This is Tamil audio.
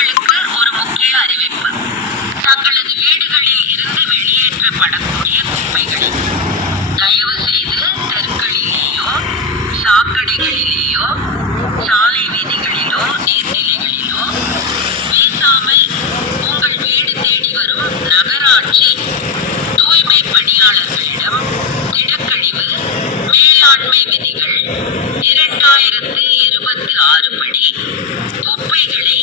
நேயர்களுக்கு ஒரு முக்கிய அறிவிப்பு. தங்களது வீடுகளில் இருந்து வெளியேற்றப்படக்கூடிய குப்பைகளை தயவு செய்து தெருக்களிலேயோ சாக்கடைகளிலேயோ சாலை வீதிகளிலோ நீர்நிலைகளிலோ வீசாமல் உங்கள் வீடு தேடி வரும் நகராட்சி தூய்மை பணியாளர்களிடம் திடக்கழிவு மேலாண்மை விதிகள் 2026 படி குப்பைகளை